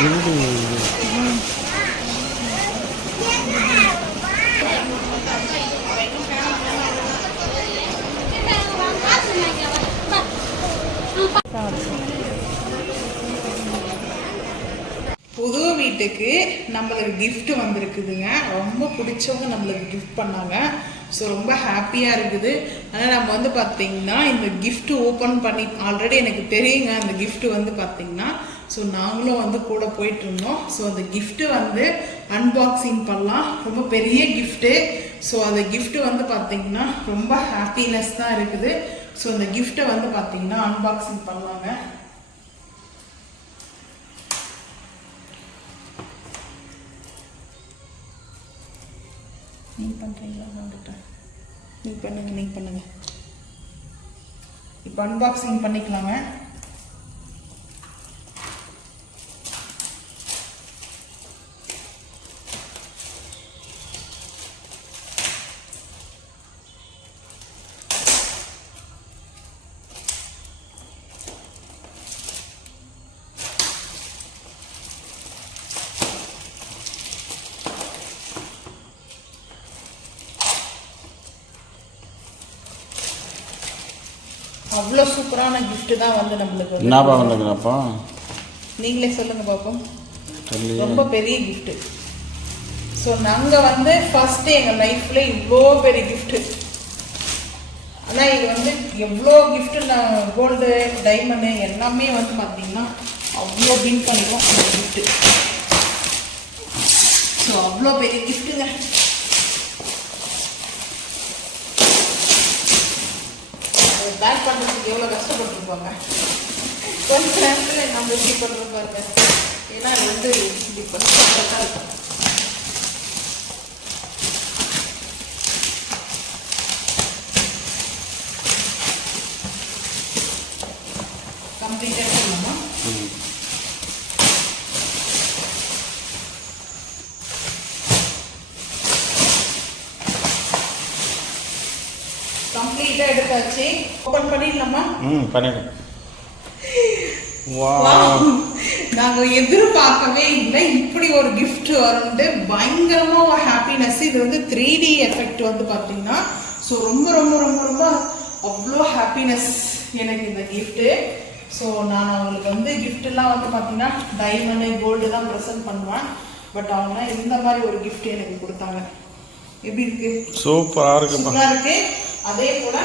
புது வீட்டுக்கு நம்மளுக்கு கிஃப்ட் வந்திருக்குதுங்க. ரொம்ப பிடிச்சவங்க நம்மளுக்கு கிஃப்ட் பண்ணாங்க. ஸோ ரொம்ப ஹாப்பியாக இருக்குது. ஆனால் நம்ம வந்து பார்த்திங்கன்னா இந்த கிஃப்ட் ஓப்பன் பண்ணி ஆல்ரெடி எனக்கு தெரியுங்க. அந்த கிஃப்ட் வந்து பார்த்திங்கன்னா ஸோ நாங்களும் வந்து கூட போயிட்டு இருந்தோம். ஸோ அந்த கிஃப்ட் வந்து அன்பாக்சிங் பண்ணலாம். ரொம்ப பெரிய கிஃப்ட்டு. ஸோ அந்த கிஃப்ட் வந்து பார்த்திங்கன்னா ரொம்ப ஹாப்பினஸ் தான் இருக்குது. ஸோ அந்த கிஃப்ட்டை வந்து பார்த்திங்கன்னா அன்பாக்சிங் பண்ணலாங்க. நீங்கள் பண்ணுறீங்களா? வந்துட்டேன். நீங்கள் பண்ணுங்க. இப்போ அன்பாக்சிங் பண்ணிக்கலாங்க. அவ்வளோ சூப்பரான கிஃப்ட் தான் வந்து நம்மளுக்கு என்ன பண்ணுங்கப்பா, நீங்களே சொல்லுங்க பாப்போம். ரொம்ப பெரிய கிஃப்ட். ஸோ நாங்கள் வந்து ஃபர்ஸ்ட் எங்கள் லைஃப்ல இவ்வளோ பெரிய கிஃப்ட். ஆனால் இது வந்து எவ்வளோ கிஃப்ட் நான் கோல்டு டைமண்டு எல்லாமே வந்து பார்த்தீங்கன்னா அவ்வளோ வின் பண்ணிடுவோம் அந்த கிஃப்ட். ஸோ அவ்வளோ பெரிய கிஃப்ட்டுங்க. பேக் பண்ணுறதுக்கு எவ்வளோ கஷ்டப்பட்டுருப்பாங்க. கொஞ்ச நேரத்தில் நம்ம இப்படி பண்ணுற பாருங்க. ஏன்னா அது வந்து இப்படி கஷ்டப்பட்டா இருக்கும். கம்ப்ளீட்டாக பண்ணலாமா? கம்ப்ளீட்டா எடுத்தாச்சு. ஓபன் பண்ணிடலாமா? பண்ணிடு. நாங்க எதிர்பார்க்கவே இல்லை இப்படி ஒரு கிஃப்ட் வரும்னு. பயங்கரமா ஒரு ஹாப்பினஸ். இது வந்து 3D எஃபெக்ட் வந்து பாத்தீங்கன்னா ஸோ ரொம்ப ரொம்ப ரொம்ப ரொம்ப அவ்வளோ ஹாப்பினஸ் எனக்கு இந்த கிஃப்ட். ஸோ நான் அவங்களுக்கு வந்து கிஃப்ட்லாம் வந்து பார்த்தீங்கன்னா டைமண்டு கோல்டு தான் ப்ரெசென்ட் பண்ணுவேன். பட் அவங்க இந்த மாதிரி ஒரு கிஃப்ட் எனக்கு கொடுத்தாங்க. எப்படி இருக்கு? சூப்பரா இருக்கு. சூப்பரா இருக்கு. அதே போல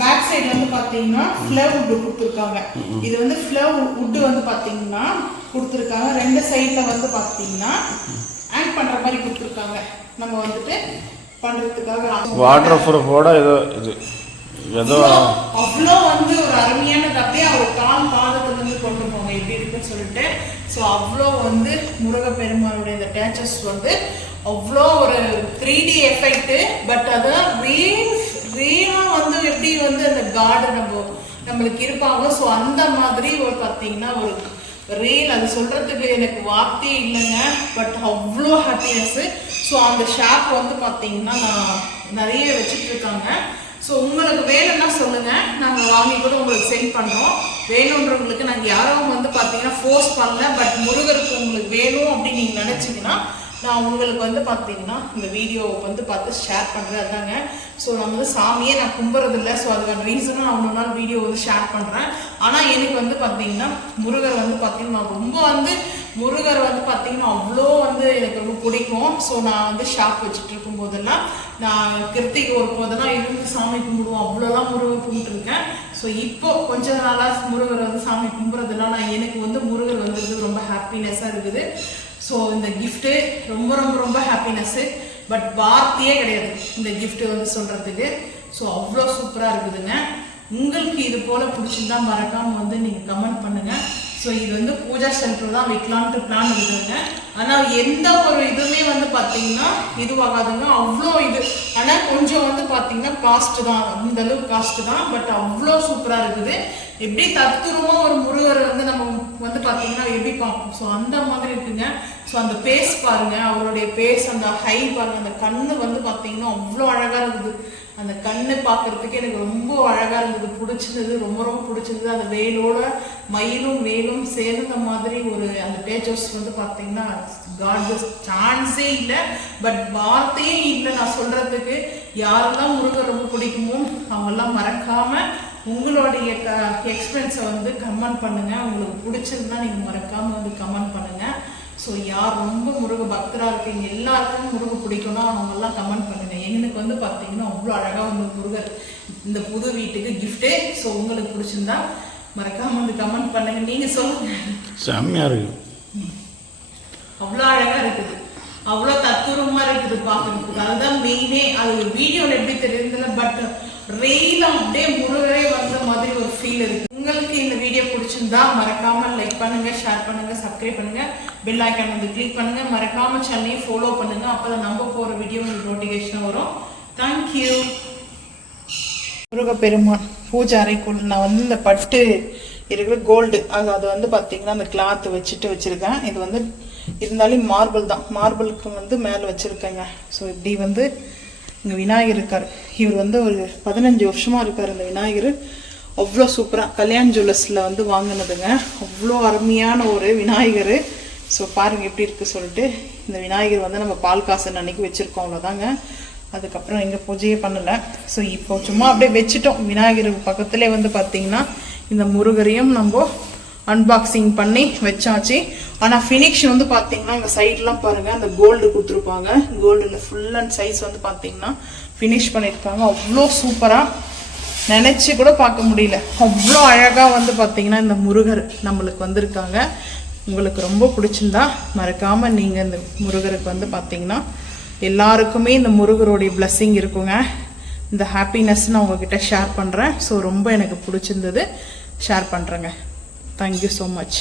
பேக் சைடு வந்து பாத்தீங்கன்னா ஃப்ளவர் வுட் கொடுத்துருக்காங்க. இது வந்து ஃப்ளவர் வுட் வந்து பாத்தீங்கன்னா கொடுத்துருக்காங்க. ரெண்டு சைட்ல வந்து பாத்தீங்கன்னா ஆட் பண்ற மாதிரி கொடுத்துருக்காங்க. நம்ம வந்துட்டு பண்றதுக்காக வாட்டர் ப்ரூஃபோட ஏதோ அவ்வளோ வந்து ஒரு அருமையானது. அப்படியே அவர் கால் பாதத்துல இருந்து கொண்டு போங்க எப்படி இருக்குன்னு சொல்லிட்டு. ஸோ அவ்வளோ வந்து முருகப்பெருமானுடைய இந்த டேச்சஸ் வந்து அவ்வளோ ஒரு 3D எஃபெக்ட். பட் அதான் ரியலா வந்து எப்படி வந்து அந்த காடு நம்மளுக்கு இருப்பாங்க. ஸோ அந்த மாதிரி ஒரு பார்த்தீங்கன்னா ஒரு ரியல் அது சொல்றதுக்கு எனக்கு வார்த்தையே இல்லைங்க. பட் அவ்வளோ ஹாப்பினஸ். ஸோ அந்த ஷாப் வந்து பார்த்தீங்கன்னா நான் நிறைய வச்சுட்டு இருக்காங்க. ஸோ உங்களுக்கு வேணும்னா சொல்லுங்க, நாங்கள் வாங்கி கூட உங்களுக்கு சென்ட் பண்ணுறோம். வேணுன்றவங்களுக்கு நாங்கள் யாரும் வந்து பார்த்தீங்கன்னா ஃபோர்ஸ் பண்ணல. பட் முருகருக்கு உங்களுக்கு வேணும் அப்படின்னு நீங்கள் நினச்சிங்கன்னா நான் உங்களுக்கு வந்து பார்த்தீங்கன்னா இந்த வீடியோவை வந்து பார்த்து ஷேர் பண்ணுறேன். அதாங்க. ஸோ நம்ம வந்து சாமியே நான் கும்புறதில்லை. ஸோ அதுக்கான ரீசனும் நான் ஒன்று நாள் வீடியோ வந்து ஷேர் பண்ணுறேன். ஆனால் எனக்கு வந்து பார்த்தீங்கன்னா முருகர் வந்து பார்த்தீங்கன்னா ரொம்ப வந்து முருகர் வந்து பார்த்தீங்கன்னா அவ்வளோ வந்து எனக்கு ரொம்ப பிடிக்கும். ஸோ நான் வந்து ஷாப் வச்சுட்டு இருக்கும் போதெல்லாம் நான் கிருத்திகை ஒரு போதெல்லாம் இருந்து சாமி கும்பிடுவோம். அவ்வளோலாம் முருகர் கும்பிட்டுருக்கேன். ஸோ இப்போ கொஞ்ச நாளாக முருகர் வந்து சாமி கும்பிட்றதுலாம் நான் எனக்கு வந்து முருகர் வந்து ரொம்ப ஹாப்பினஸ்ஸாக இருக்குது. ஸோ இந்த கிஃப்ட்டு ரொம்ப ரொம்ப ரொம்ப ஹாப்பினஸ்ஸு. பட் வார்த்தையே கிடையாது இந்த கிஃப்ட் வந்து சொல்கிறதுக்கு. ஸோ அவ்வளோ சூப்பராக இருக்குதுங்க. உங்களுக்கு இது போல் பிடிச்சிருந்தா மறக்காமல் வந்து நீங்கள் கமெண்ட் பண்ணுங்கள். ஸோ இது வந்து பூஜா சென்டர் தான் வைக்கலான்ட்டு பிளான் இருக்குதுங்க. ஆனால் எந்த ஒரு இதுவுமே வந்து பார்த்தீங்கன்னா இதுவாகாதுங்க. அவ்வளோ இது ஆனால் கொஞ்சம் வந்து பார்த்தீங்கன்னா காஸ்ட்டு தான், இந்த அளவுக்கு காஸ்ட்டு தான். பட் அவ்வளோ சூப்பராக இருக்குது. எப்படி தத்துருவமாக ஒரு முருகர் வந்து நம்ம வந்து பார்த்தீங்கன்னா எப்படி பார்ப்போம். ஸோ அந்த மாதிரி இருக்குங்க. ஸோ அந்த பேஸ் பாருங்க, அவருடைய பேஸ் அந்த ஹை பாருங்க, அந்த கண்ணு வந்து பார்த்தீங்கன்னா அவ்வளோ அழகாக இருக்குது. அந்த கண்ணு பார்க்கறதுக்கு எனக்கு ரொம்ப அழகா இருந்தது, பிடிச்சிருந்தது, ரொம்ப ரொம்ப பிடிச்சிருந்தது. அந்த வேலோட மயிலும் வேலும் சேர்ந்த மாதிரி ஒரு அந்த டேச்சர்ஸ் வந்து பார்த்தீங்கன்னா காட் சான்ஸே இல்லை, பட் வார்த்தையே இல்லை நான் சொல்றதுக்கு. யாரெல்லாம் முருகர் ரொம்ப பிடிக்குமோ அவங்கெல்லாம் மறக்காம உங்களுடைய எக்ஸ்பீரியன்ஸை வந்து கமெண்ட் பண்ணுங்க. உங்களுக்கு பிடிச்சிருந்தா நீங்க மறக்காம வந்து கமெண்ட் பண்ணுங்க. ஸோ யார் ரொம்ப முருக பக்தராக இருக்கீங்க, எல்லாருக்கும் முருக பிடிக்கும்னா அவங்கெல்லாம் கமெண்ட் பண்ணுங்க. எனக்கு வந்து பார்த்தீங்கன்னா அவ்வளோ அழகாக வந்து முருகர் இந்த புது வீட்டுக்கு கிஃப்ட்டு. ஸோ உங்களுக்கு பிடிச்சிருந்தா மறக்காம வந்து கமெண்ட் பண்ணுங்க. நீங்க சொல்லுங்க. செம்மையா இருக்கு, அவ்வளோ அழகா இருக்குது, அவ்வளோ தத்துரமா இருக்குது பார்க்கறதுக்கு. அதுதான் மெயினே. அது வீடியோவில் எப்படி தெரியுதுல, பட் ரெயில அப்படியே முருகரே வந்த மாதிரி ஒரு ஃபீல் இருக்கு. உங்களுக்கு இந்த வீடியோ பிடிச்சிருந்தா மறக்காம லைக் பண்ணுங்க, ஷேர் பண்ணுங்க, சப்ஸ்கிரைப் பண்ணுங்க, பெல் ஐக்கான் வந்து கிளிக் பண்ணுங்க. மறக்காம சேனலையும் ஃபாலோ பண்ணுங்க. அப்பதான் நம்ம போற வீடியோ உங்களுக்கு நோட்டிஃபிகேஷன் வரும். தேங்க்யூ. முருகப்பெருமான் பூஜை அறைக்குள்ள நான் வந்து இந்த பட்டு இருக்கிற கோல்டு அது வந்து பார்த்தீங்கன்னா அந்த கிளாத் வச்சுட்டு வச்சிருக்கேன். இது வந்து இருந்தாலும் மார்பிள் தான், மார்பிளுக்கு வந்து மேலே வச்சிருக்கேங்க. ஸோ இப்படி வந்து இங்கே விநாயகர் இருக்கார். இவர் வந்து ஒரு 15 வருஷமா இருக்கார் இந்த விநாயகர். அவ்வளோ சூப்பராக கல்யாண் ஜுவல்லர்ஸில் வந்து வாங்கினதுங்க. அவ்வளோ அருமையான ஒரு விநாயகர். ஸோ பாருங்கள் எப்படி இருக்குது சொல்லிட்டு. இந்த விநாயகர் வந்து நம்ம பால் காசன் அன்னைக்கு வச்சுருக்கோம், அவ்வளோதாங்க. அதுக்கப்புறம் எங்கள் பூஜையே பண்ணலை. ஸோ இப்போ சும்மா அப்படியே வச்சுட்டோம். விநாயகர் பக்கத்துலேயே வந்து பார்த்திங்கன்னா இந்த முருகரையும் நம்ம அன்பாக்சிங் பண்ணி வச்சாச்சு. ஆனால் ஃபினிஷ் வந்து பார்த்தீங்கன்னா இந்த சைட்லாம் பாருங்கள் அந்த கோல்டு கொடுத்துருப்பாங்க. கோல்டில் ஃபுல் அண்ட் சைஸ் வந்து பார்த்தீங்கன்னா ஃபினிஷ் பண்ணியிருக்காங்க. அவ்வளோ சூப்பராக நினச்சி கூட பார்க்க முடியல. அவ்வளோ அழகாக வந்து பார்த்தீங்கன்னா இந்த முருகர் நம்மளுக்கு வந்திருக்காங்க. உங்களுக்கு ரொம்ப பிடிச்சிருந்தா மறக்காமல் நீங்கள் இந்த முருகருக்கு வந்து பார்த்தீங்கன்னா எல்லாருக்குமே இந்த முருகருடைய பிளஸ்ஸிங் இருக்குங்க. இந்த ஹாப்பினஸ் நான் உங்ககிட்ட ஷேர் பண்ணுறேன். ஸோ ரொம்ப எனக்கு பிடிச்சிருந்தது, ஷேர் பண்ணுறேங்க. Thank you so much.